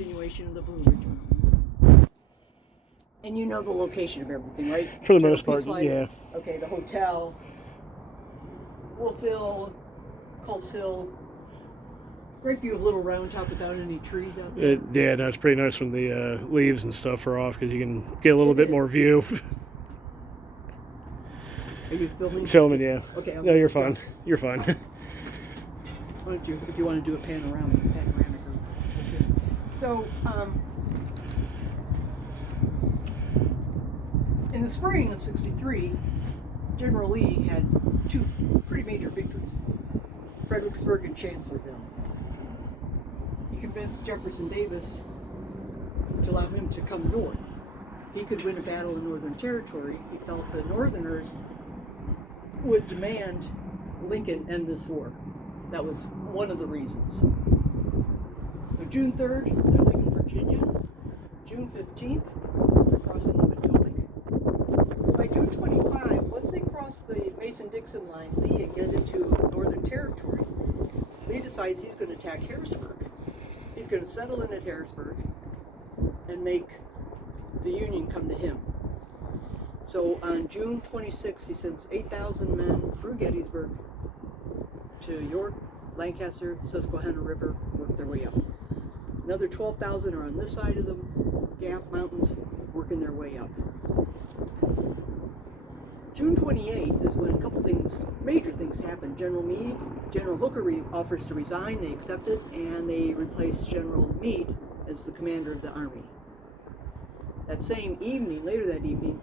continuation of the Blue Ridge Mountains. And you know the location of everything, right? For the most part, yeah. Okay, the hotel, Wolf Hill, Culp's Hill. Great view of Little Round Top without any trees out there. Yeah, no, it's pretty nice when the leaves and stuff are off because you can get a little bit more view. Are you filming? Filming, yeah. Okay. No, you're fine. You're fine. Why don't you, if you want to do a panoramic. So, in the spring of '63, General Lee had two pretty major victories, Fredericksburg and Chancellorsville. He convinced Jefferson Davis to allow him to come north. He could win a battle in Northern Territory. He felt the Northerners would demand Lincoln end this war. That was one of the reasons. So June 3rd, they're leaving Virginia. June 15th, they're crossing the Potomac. By June 25, once they cross the Mason-Dixon line, Lee, and get into Northern Territory, Lee decides he's going to attack Harrisburg. He's going to settle in at Harrisburg and make the Union come to him. So on June 26th, he sends 8,000 men through Gettysburg to York, Lancaster, Susquehanna River, work their way up. Another 12,000 are on this side of the Gap Mountains, working their way up. June 28th is when a couple things, major things happen. General Hooker offers to resign, they accept it, and they replace General Meade as the commander of the army. That same evening, later that evening,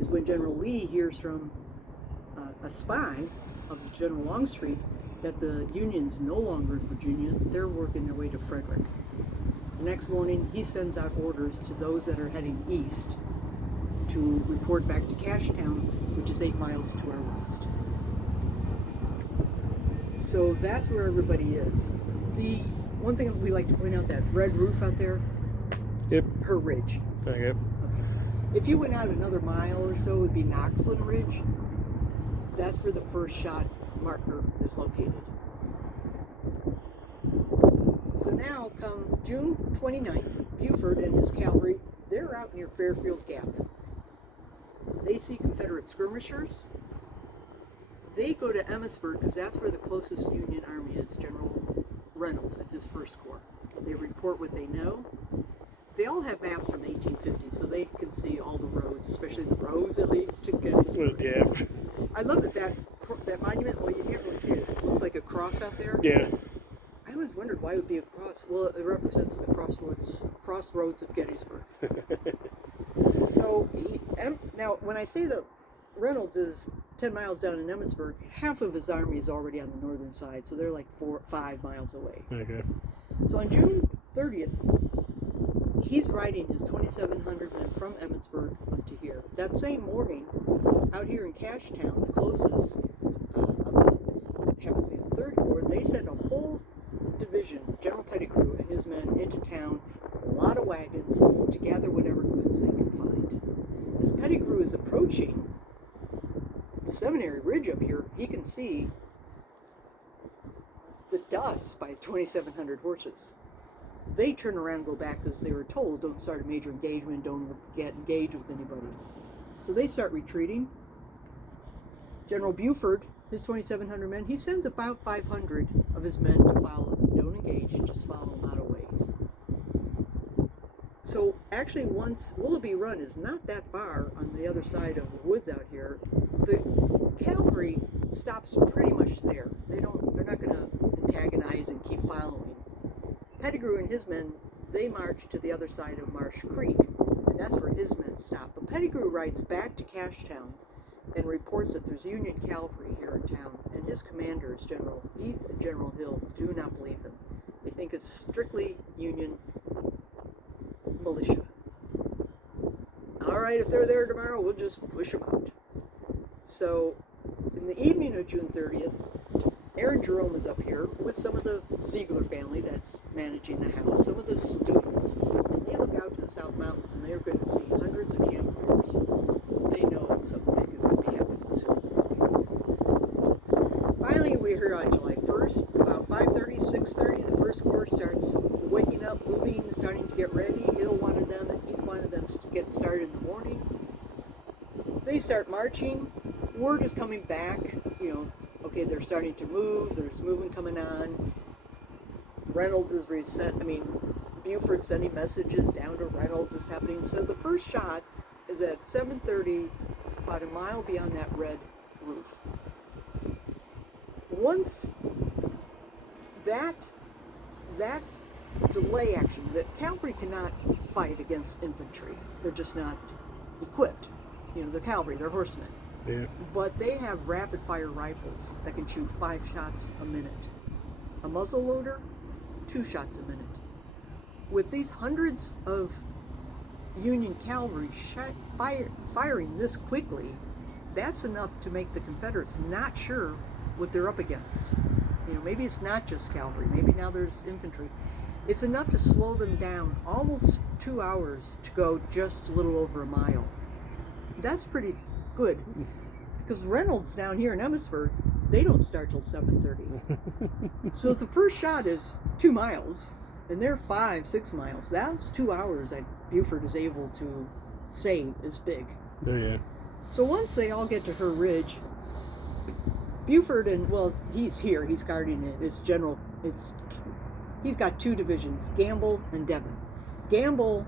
is when General Lee hears from a spy of General Longstreet that the Union's no longer in Virginia, they're working their way to Frederick. The next morning, he sends out orders to those that are heading east to report back to Cashtown, which is 8 miles to our west. So that's where everybody is. The one thing we like to point out, that red roof out there, Yep. her ridge. Okay. Okay. If you went out another mile or so, it would be Knoxland Ridge. That's where the first shot marker is located. So now, come June 29th, Buford and his cavalry, they're out near Fairfield Gap. They see Confederate skirmishers. They go to Emmitsburg because that's where the closest Union army is, General Reynolds and his First Corps. They report what they know. They all have maps from 1850, so they can see all the roads, especially the roads that lead to Gettysburg. Yeah. I love that monument, well, you can't really see it. It looks like a cross out there. Yeah. I always wondered why it would be a cross. Well, it represents the crossroads of Gettysburg. So, now, when I say that Reynolds is 10 miles down in Emmitsburg, half of his army is already on the northern side, so they're like 5 miles away. Okay. So on June 30th, he's riding his 2,700 men from Emmitsburg up to here. That same morning, out here in Cashtown, the closest happens to be the 3rd Corps, they send a whole division, General Pettigrew and his men, into town, a lot of wagons, to gather whatever goods they can find. As Pettigrew is approaching the Seminary Ridge up here, he can see the dust by 2,700 horses. They turn around and go back because they were told, don't start a major engagement, don't get engaged with anybody. So they start retreating. General Buford, his 2,700 men, he sends about 500 of his men to follow them. Don't engage, just follow them out of ways. So actually, once Willoughby Run is not that far on the other side of the woods out here, the cavalry stops pretty much there. They're not going to antagonize and keep following. Pettigrew and his men, they march to the other side of Marsh Creek, and that's where his men stop. But Pettigrew rides back to Cashtown and reports that there's Union cavalry here in town, and his commanders, General Heath and General Hill, do not believe him. They think it's strictly Union militia. All right, if they're there tomorrow, we'll just push them out. So, in the evening of June 30th, Aaron Jerome is up here with some of the Ziegler family that's managing the house, some of the students, and they look out to the South Mountains and they're going to see hundreds of campfires. They know something big is going to be happening soon. Finally, we're here on July 1st, about 5:30, 6:30, the First Corps starts waking up start moving, starting to get ready. Hill wanted them, and Heath wanted them to get started in the morning. They start marching. Word is coming back, okay, they're starting to move. There's movement coming on. Reynolds is Buford sending messages down to Reynolds is happening. So the first shot is at 7:30, about a mile beyond that red roof. Once that delay action, that cavalry cannot fight against infantry. They're just not equipped. They're cavalry, they're horsemen. Yeah. But they have rapid fire rifles that can shoot 5 shots a minute. A muzzle loader, 2 shots a minute. With these hundreds of Union cavalry firing this quickly, that's enough to make the Confederates not sure what they're up against. Maybe it's not just cavalry, maybe now there's infantry. It's enough to slow them down almost 2 hours to go just a little over a mile. That's pretty good, because Reynolds down here in Emmitsburg, they don't start till 7:30. So if the first shot is 2 miles, and they're 5-6 miles, that's 2 hours that Buford is able to save is big. Oh yeah. So once they all get to Her Ridge, Buford he's here, he's guarding it. He's got 2 divisions, Gamble and Devon. Gamble,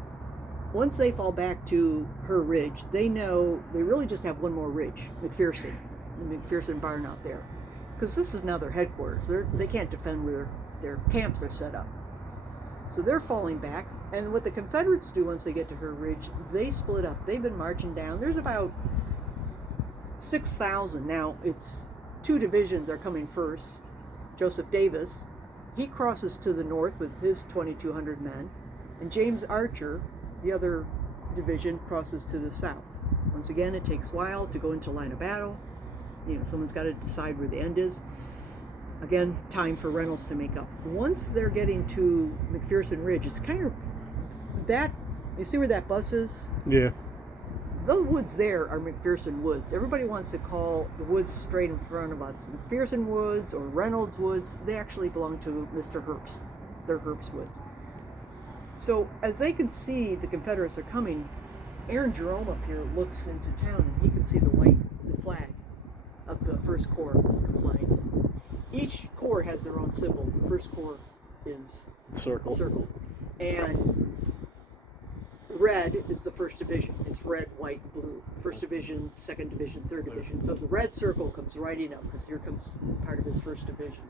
once they fall back to Her Ridge, they know they really just have one more ridge, McPherson, the McPherson barn out there. Because this is now their headquarters. They can't defend where their camps are set up. So they're falling back, and what the Confederates do once they get to Her Ridge, they split up. They've been marching down. There's about 6,000 now. It's 2 divisions are coming first. Joseph Davis, he crosses to the north with his 2,200 men, and James Archer, the other division, crosses to the south. Once again, it takes a while to go into line of battle. Someone's got to decide where the end is. Again, time for Reynolds to make up. Once they're getting to McPherson Ridge, it's kind of that, you see where that bus is? Yeah. The woods there are McPherson Woods. Everybody wants to call the woods straight in front of us McPherson Woods or Reynolds Woods. They actually belong to Mr. Herbst. They're Herbst Woods. So as they can see the Confederates are coming, Aaron Jerome up here looks into town and he can see the flag of the First Corps flying. Each corps has their own symbol. The First Corps is circle. And red is the first division. It's red, white, blue. First division, second division, third division. So the red circle comes riding up because here comes part of his first division.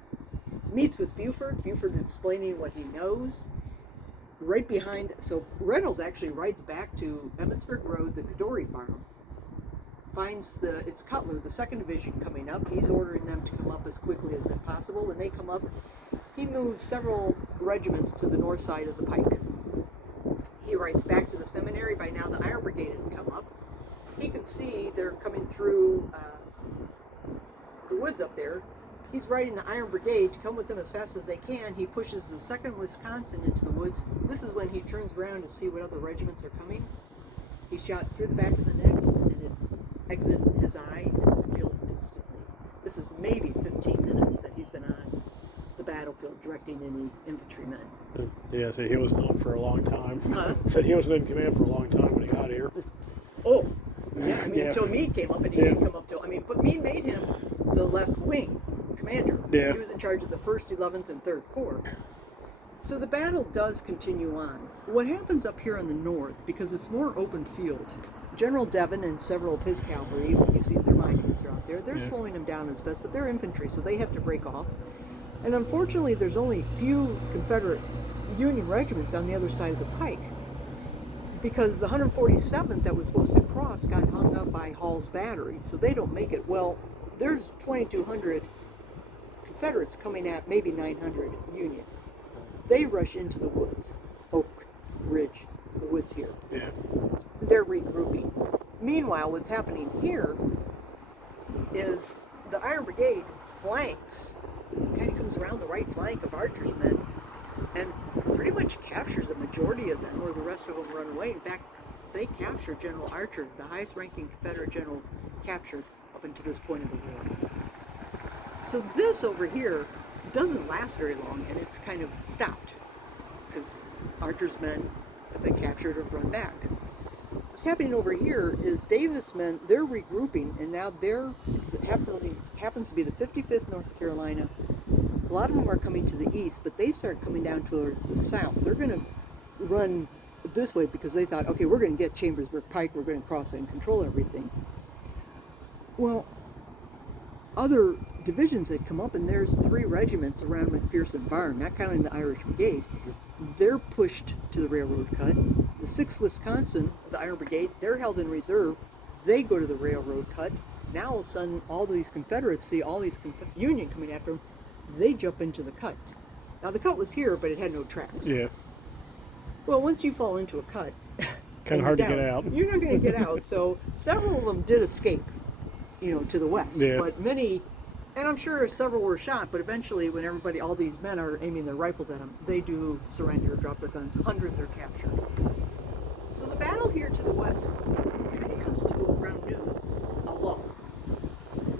Meets with Buford. Buford explaining what he knows. Right behind, so Reynolds actually rides back to Emmitsburg Road, the Cadore farm. Finds it's Cutler, the second division, coming up. He's ordering them to come up as quickly as possible. When they come up, he moves several regiments to the north side of the pike. He rides back to the Seminary. By now the Iron Brigade had come up. He can see they're coming through the woods up there. He's riding the Iron Brigade to come with them as fast as they can. He pushes the 2nd Wisconsin into the woods. This is when he turns around to see what other regiments are coming. He's shot through the back of the neck, and it exits his eye and is killed instantly. This is maybe 15 minutes that he's been on the battlefield directing any infantrymen. Yeah, so he was known for a long time. Huh? Said he was in command for a long time when he got here. Oh, yeah, until Meade came up, and he didn't come up till, but Meade made him the left wing commander. Yeah. He was in charge of the 1st, 11th, and 3rd Corps. So the battle does continue on. What happens up here in the north, because it's more open field, General Devon and several of his cavalry, you see their monuments are out there, they're slowing them down as best, but they're infantry, so they have to break off. And unfortunately, there's only few Confederate Union regiments on the other side of the pike, because the 147th that was supposed to cross got hung up by Hall's battery, so they don't make it. Well, there's 2,200 Confederates coming at maybe 900 Union. They rush into the woods, Oak Ridge, the woods here. Yeah. They're regrouping. Meanwhile, what's happening here is the Iron Brigade flanks, kind of comes around the right flank of Archer's men, and pretty much captures a majority of them, or the rest of them run away. In fact, they capture General Archer, the highest ranking Confederate general captured up until this point of the war. So this over here doesn't last very long, and it's kind of stopped. because Archer's men have been captured or run back. What's happening over here is Davis' men, they're regrouping, and now happens to be the 55th North Carolina. A lot of them are coming to the east, but they start coming down towards the south. They're going to run this way because they thought, okay, we're going to get Chambersburg Pike, we're going to cross it and control everything. Well, other divisions had come up, and there's 3 regiments around McPherson Barn, not counting the Irish Brigade. They're pushed to the railroad cut. The 6th Wisconsin, the Iron Brigade, they're held in reserve. They go to the railroad cut. Now all of a sudden, all these Confederates see all these Union coming after them. They jump into the cut. Now the cut was here, but it had no tracks. Yeah. Well, once you fall into a cut, Kind of hard to get out. You're not going to get out. So several of them did escape, to the west. Yeah. But many, and I'm sure several were shot. But eventually, when all these men are aiming their rifles at them, they do surrender, drop their guns. Hundreds are captured. So the battle here to the west kind of comes to around noon, a lull.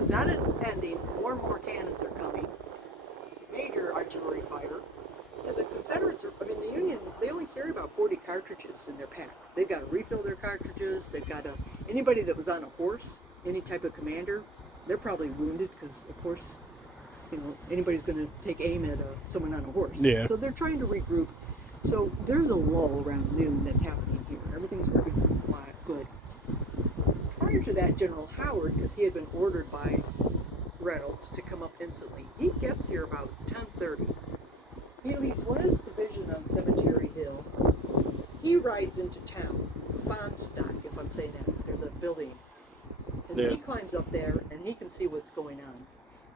Not an ending. More and more cannons are coming. Major artillery fire. And the Confederates the Union, they only carry about 40 cartridges in their pack. They've got to refill their cartridges. They've got to, anybody that was on a horse, any type of commander, they're probably wounded because, of course, anybody's going to take aim at someone on a horse. Yeah. So they're trying to regroup. So there's a lull around noon that's happening here. Everything's working good. Prior to that, General Howard, because he had been ordered by Reynolds to come up instantly, he gets here about 10:30. He leaves one of his division on Cemetery Hill. He rides into town, Fonstock, if I'm saying that. There's a building. And he climbs up there, and he can see what's going on.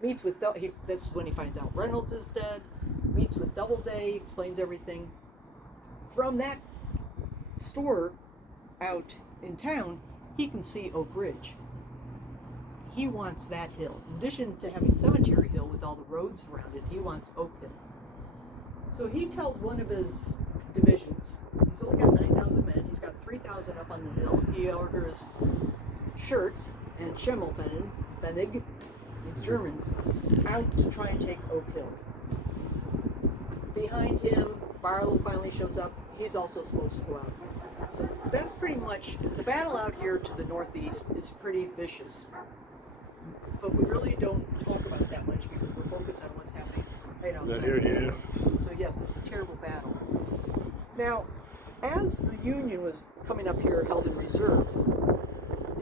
Meets with, this is when he finds out Reynolds is dead. Meets with Doubleday, explains everything. From that store out in town, he can see Oak Ridge. He wants that hill. In addition to having Cemetery Hill with all the roads around it, he wants Oak Hill. So he tells one of his divisions, he's only got 9,000 men, he's got 3,000 up on the hill. He orders Schurz and Schimmelfennig, these Germans, out to try and take Oak Hill. Behind him, Barlow finally shows up. He's also supposed to go out. So that's pretty much, the battle out here to the northeast is pretty vicious. But we really don't talk about it that much because we're focused on what's happening right outside. Yeah. So yes, it's a terrible battle. Now, as the Union was coming up here held in reserve,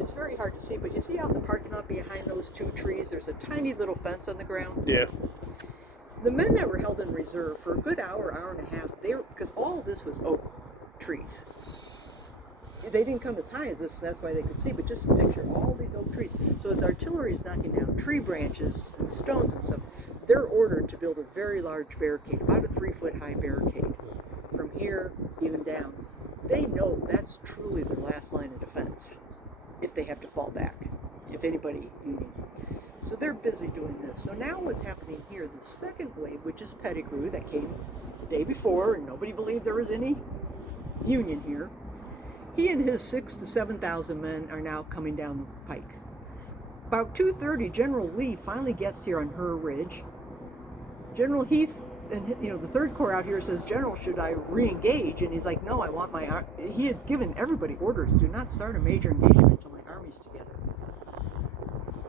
it's very hard to see, but you see out in the parking lot behind those 2 trees, there's a tiny little fence on the ground? Yeah. The men that were held in reserve for a good hour and a half, because all of this was oak trees. They didn't come as high as this, so that's why they could see, but just picture all these oak trees. So as artillery is knocking down tree branches and stones and stuff, they're ordered to build a very large barricade, about a 3-foot high barricade, from here even down. They know that's truly their last line of defense, if they have to fall back, if anybody Union. So they're busy doing this. So now what's happening here, the second wave, which is Pettigrew, that came the day before, and nobody believed there was any Union here. He and his 6,000 to 7,000 men are now coming down the pike. About 2:30, General Lee finally gets here on Her Ridge. General Heath, and the Third Corps out here says, "General, should I re-engage?" And he's like, "No, I want my." He had given everybody orders, "Do not start a major engagement until my army's together."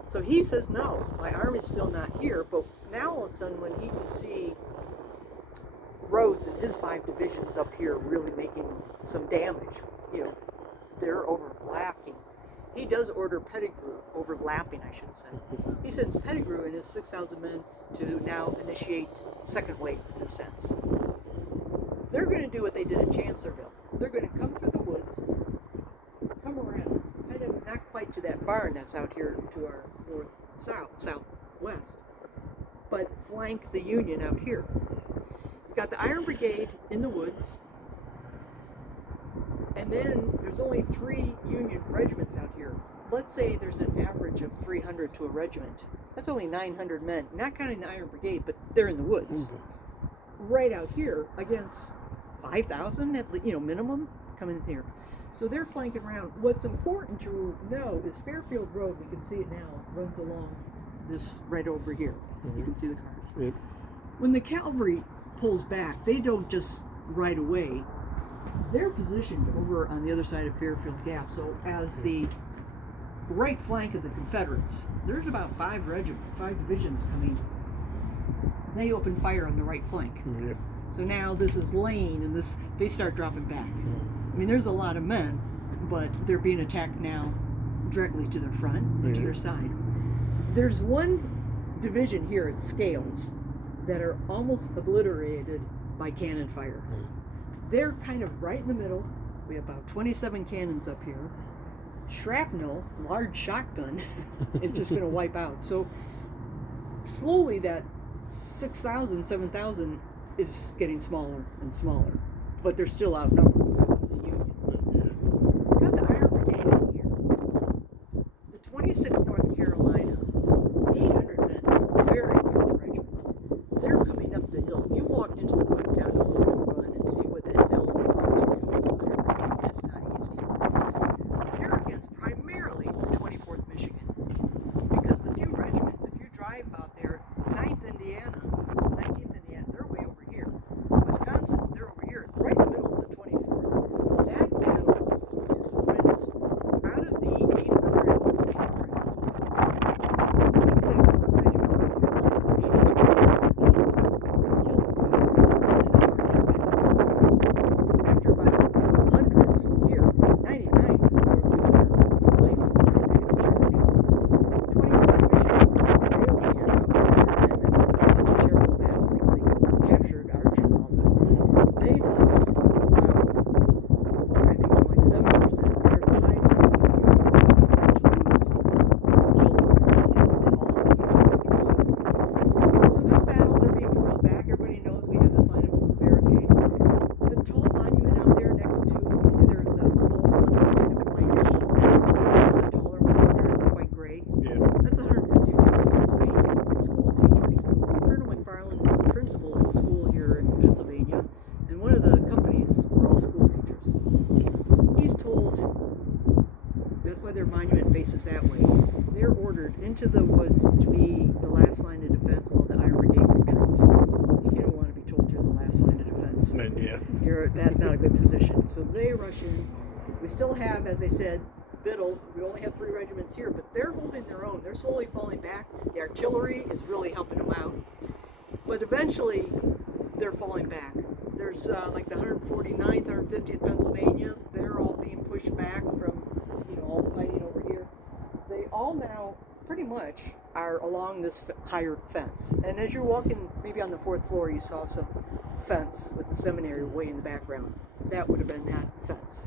So he says, "No, my army's still not here." But now all of a sudden, when he can see Rhodes and his 5 divisions up here really making some damage, they're overlapping. He does order Pettigrew, overlapping I should say. He sends Pettigrew and his 6,000 men to now initiate second wave in a sense. They're going to do what they did at Chancellorsville. They're going to come through the woods, come around, kind of not quite to that barn that's out here to our southwest, but flank the Union out here. You've got the Iron Brigade in the woods, and then there's only 3 Union regiments out here. Let's say there's an average of 300 to a regiment. That's only 900 men, not counting the Iron Brigade, but they're in the woods. Right out here against 5,000 at minimum coming here. So they're flanking around. What's important to know is Fairfield Road, we can see it now, runs along this right over here. You can see the cars. Yep. When the cavalry pulls back, they don't just right away. They're positioned over on the other side of Fairfield Gap. So as the right flank of the Confederates, there's about 5 divisions coming. They open fire on the right flank. Yeah. So now this is Lane, and they start dropping back. I mean, there's a lot of men, but they're being attacked now directly to their front, to their side. There's one division here at Scales that are almost obliterated by cannon fire. They're kind of right in the middle. We have about 27 cannons up here. Shrapnel, large shotgun, is just going to wipe out. So slowly that 6,000, 7,000 is getting smaller and smaller, but they're still outnumbered the Union. Got the Iron Brigade in here. The 26th North Carolina, 800 men, very large regiment. They're coming up the hill. If you walked into the woods down the road and run and see what that hill is like to come to the Iron Brigade, it's not easy. They're against primarily the 24th Michigan, because the few regiments, if you drive out there, 9th Indiana, 19th Indiana, they're way over here. Wisconsin, they're over here. Right in the middle is the 24th. That battle is horrendous. Out of the 800, almost 800, 26 per regiment, North Carolina, 82% were killed by Irish in that battle. After about hundreds here, 99 or lose their life during that charge. 24th Michigan, they only had about 400 men. That wasn't such a terrible battle because they captured Archer and all that. They lost about, I think, something like 70%. They're the highest ranking Union regiment to lose killed or missing in all of the Union. So this battle, they're being forced back. Everybody knows we have this line of barricade. The tall monument out there next to, you see there's a smaller one that's kind of whitish. There's a taller one that's very quite gray. Yeah. That's 151st Pennsylvania school teachers. Colonel McFarland was the principal of the school here in Pennsylvania, and one of the companies were all school teachers. He's told, that's why their monument faces that way. They're ordered into the woods to be the last line of defense while the Iron Brigade retreats. You don't want to be told you're the last line of defense. Yeah. That's not a good position. So they rush in. We still have, as I said, Biddle. We only have 3 regiments here, but they're holding their own. They're slowly falling back. The artillery is really helping them out. But eventually, they're falling back. There's like the 149th, 150th Pennsylvania. They're all being pushed back from, all the fighting over here. They all now pretty much are along this higher fence. And as you're walking, maybe on the 4th floor, you saw some fence with the seminary way in the background. That would have been that fence.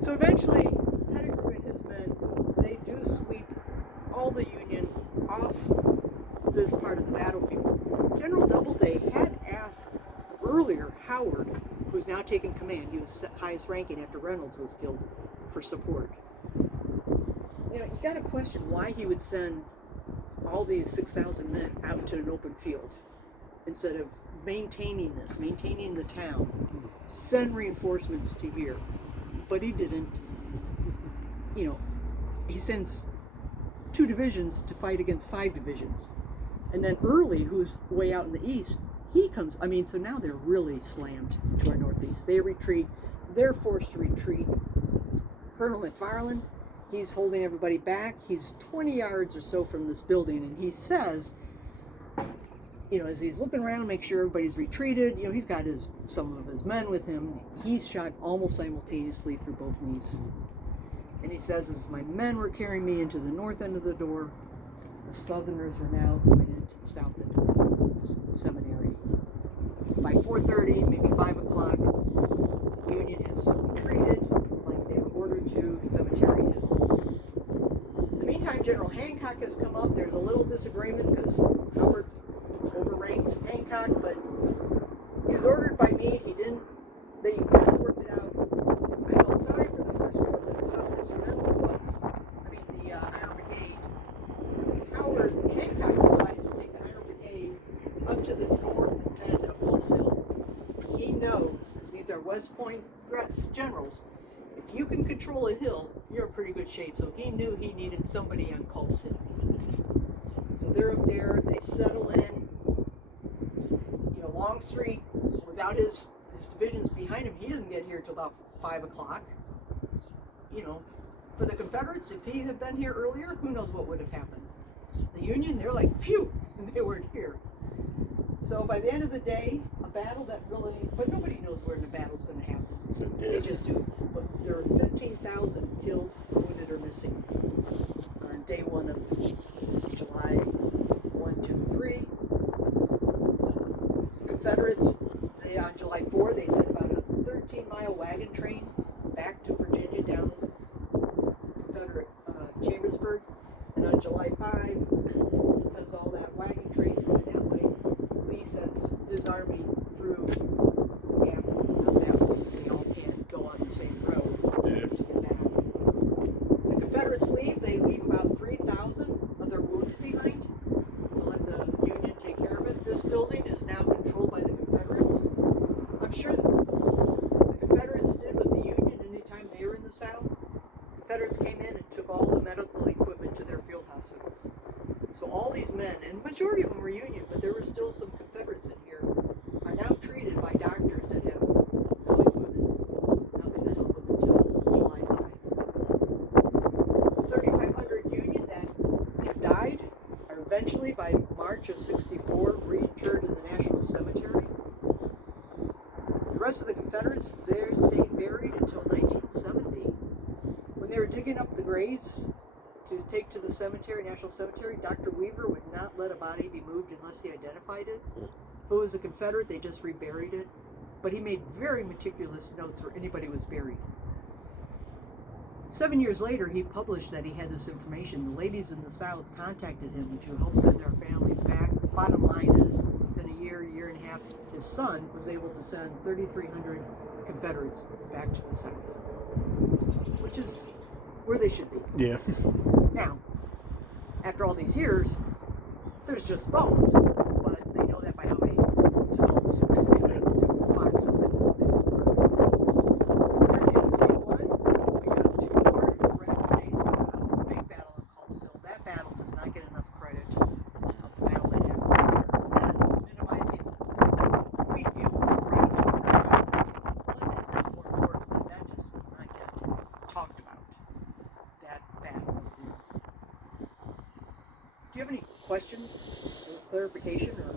So eventually, Pettigrew and his men, they do sweep all the Union off this part of the battlefield. General Doubleday had asked earlier Howard, who's now taking command, he was highest ranking after Reynolds was killed, for support. You got to question why he would send all these 6,000 men out into an open field instead of maintaining the town, send reinforcements to here. But he didn't. He sends 2 divisions to fight against 5 divisions. And then Early, who's way out in the east, he comes. So now they're really slammed to our northeast. They retreat. They're forced to retreat. Colonel McFarland, he's holding everybody back. He's 20 yards or so from this building, and he says, as he's looking around, make sure everybody's retreated, he's got some of his men with him. He's shot almost simultaneously through both knees. And he says, as my men were carrying me into the north end of the door, the Southerners were now going into the south end of the seminary. By 4:30, maybe 5 o'clock, the Union has retreated like they were ordered to Cemetery Hill. In the meantime, General Hancock has come up. There's a little disagreement because Howard overranked Hancock, but he was ordered by me. They finally worked it out. I felt sorry for the First Corps, but how instrumental it was. The Iron Brigade. Hancock decides to take the Iron Brigade up to the north end of Pulse Hill. He knows, because these are West Point generals, if you can control a hill, you're in pretty good shape. So he knew he needed somebody on Pulse Hill. So they're up there, they settle in. Longstreet without his divisions behind him, he doesn't get here till about 5 o'clock. You know, for the Confederates, if he had been here earlier, who knows what would have happened. The Union, they're like, phew, and they weren't here. So by the end of the day, a battle that really, but nobody knows where the battle's going to happen. They just do. But there are 15,000 killed, wounded, or missing on day one of July 1, 2, 3. Confederates, on July 4, they sent about a 13-mile wagon train back to Virginia down Confederate Chambersburg. And on July 5, because all that wagon train's going that way, Lee sends his army through the gap, not that way. They all can't go on the same road to get back. The Confederates leave. They leave about 3,000 of their wounded behind to let the Union take care of it. This building is now controlled by the Confederates. I'm sure the Confederates did what the Union anytime they were in the South. Confederates came in and took all the medical equipment to their field hospitals. So all these men, and the majority of them were Union, but there were still some Confederates in here, are now treated by doctors that have no equipment, not going to help them until July 5. The 3,500 Union that have died are eventually, by March of '64, reinterred in the National Cemetery. The rest of the Confederates, they stayed buried until 1970. When they were digging up the graves to take to the cemetery, National Cemetery, Dr. Weaver would not let a body be moved unless he identified it. If it was a Confederate, they just reburied it. But he made very meticulous notes where anybody was buried. 7 years later, he published that he had this information. The ladies in the South contacted him to help send their families back. Bottom line is, within a year and a half, his son was able to send 3,300 Confederates back to the South, which is where they should be. Yeah. Now, after all these years, there's just bones, but they know that by how many skulls they're able to box up and so that's the end of day one. We got 2 more red states coming up. A big battle on Culpsville. That battle does not get enough credit of the battle that happened. Not minimizing Wheatfield, right? One is not more important, but that just does not get talked about. That battle. Do you have any questions or clarification or